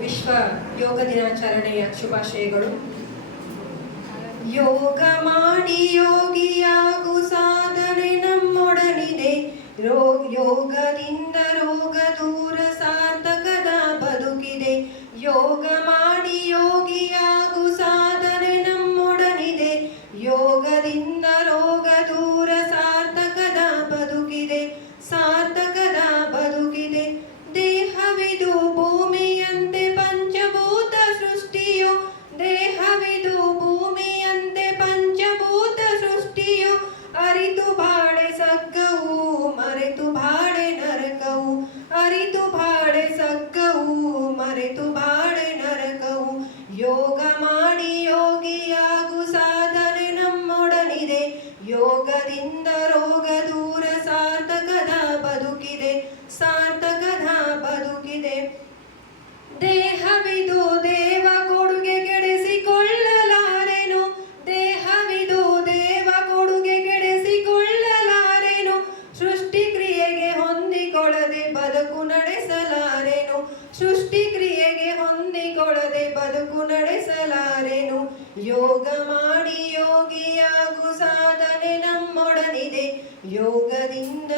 ವಿಶ್ವ ಯೋಗ ದಿನಾಚರಣೆಯ ಶುಭಾಶಯಗಳು. ಯೋಗ ಮಾಡಿ ಯೋಗಿಯಾಗು ಸಾಧನೆ ನಮ್ಮೊಡನಿದೆ. ಯೋಗದಿಂದ ರೋಗ ದೂರ ಸಾರ್ಥಕದ ಬದುಕಿದೆ. ಯೋಗ ಮಾಡಿ ಯೋಗಿಯಾಗು ಸಾಧನೆ ನಮ್ಮೊಡನಿದೆ. ಯೋಗದಿಂದ ರೋಗ ದೂರ ಸಾರ್ಥಕದ ಬದುಕಿದೆ. ಸಾರ್ಥಕದ ಬದುಕಿದೆ. ದೇಹವಿದು ಭೂಮಿಯಂತೆ ಪಂಚಭೂತ ಸೃಷ್ಟಿಯು. ದೇಹವಿದು ಭೂಮಿಯಂತೆ ಪಂಚಭೂತ ಸೃಷ್ಟಿಯು. ಅರಿತು ಬಾಳೆ ಸಗ್ಗವು ಮರೆತು ಬಾಳೆ ನರಕವು. ಅರಿತು ಬಾಳೆ ಸಗ್ಗವು ಮರೆತು ಬಾಳೆ ನರಕವು. ಯೋಗ ಮಾಡಿ ಯೋಗಿಯಾಗು ಸಾಧನೆ ನಮ್ಮೊಡನಿದೆ. ಯೋಗದಿಂದ ರೋಗ ದೂರ ಸಾರ್ಥಕದ ಬದುಕಿದೆ. ಸಾರ್ಥಕದ ಬದುಕಿದೆ. ದೇಹವಿದು ದೇವ ಕೊಡುಗೆ ಕೆಡಿಸಿಕೊಳ್ಳಲಾರೆನು. ದೇಹವಿದು ದೇವ ಕೊಡುಗೆ ಕೆಡಿಸಿಕೊಳ್ಳಲಾರೆನು. ಸೃಷ್ಟಿ ಕ್ರಿಯೆಗೆ ಹೊಂದಿಕೊಳ್ಳದೆ ಬದುಕು ನಡೆಸಲಾರೆನು. ಸೃಷ್ಟಿ ಕ್ರಿಯೆಗೆ ಹೊಂದಿಕೊಳ್ಳದೆ ಬದುಕು ನಡೆಸಲಾರೆನು. ಯೋಗ ಮಾಡಿ ಯೋಗಿಯಾಗು ಸಾಧನೆ ನಮ್ಮೊಡನಿದೆ. ಯೋಗದಿಂದ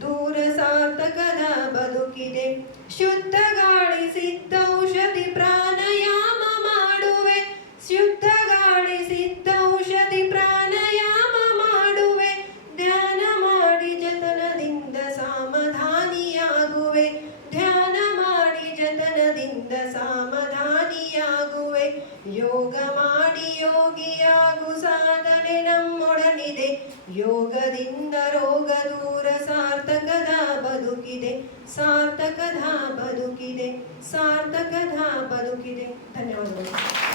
ದೂರ ಸಾರ್ಥಕದ ಬದುಕಿದೆ. ಶುದ್ಧ ಗಾಳಿ ಸಿದ್ಧ ಔಷಧಿ ಪ್ರಾಣಾಯಾಮ ಮಾಡುವೆ. ಶುದ್ಧ ಗಾಳಿ ಸಿದ್ಧ ಔಷಧಿ ಪ್ರಾಣಾಯಾಮ ಮಾಡುವೆ. ಧ್ಯಾನ ಮಾಡಿ ಜತನದಿಂದ ಸಾಮಧಾನಿಯಾಗುವೆ. ಧ್ಯಾನ ಮಾಡಿ ಜತನದಿಂದ ಸಾಮಧಾನಿಯಾಗುವೆ. ಯೋಗ ಮಾಡಿ ಯೋಗಿಯಾಗು ಸಾಧನೆ ನಮ್ಮೊಡನಿದೆ. ಯೋಗದಿಂದ ರೋಗ ದೂರ ಸಾರ್ಥಕದ ಬದುಕಿದೆ. ಸಾರ್ಥಕದ ಬದುಕಿದೆ. ಸಾರ್ಥಕದ ಬದುಕಿದೆ. ಧನ್ಯವಾದಗಳು.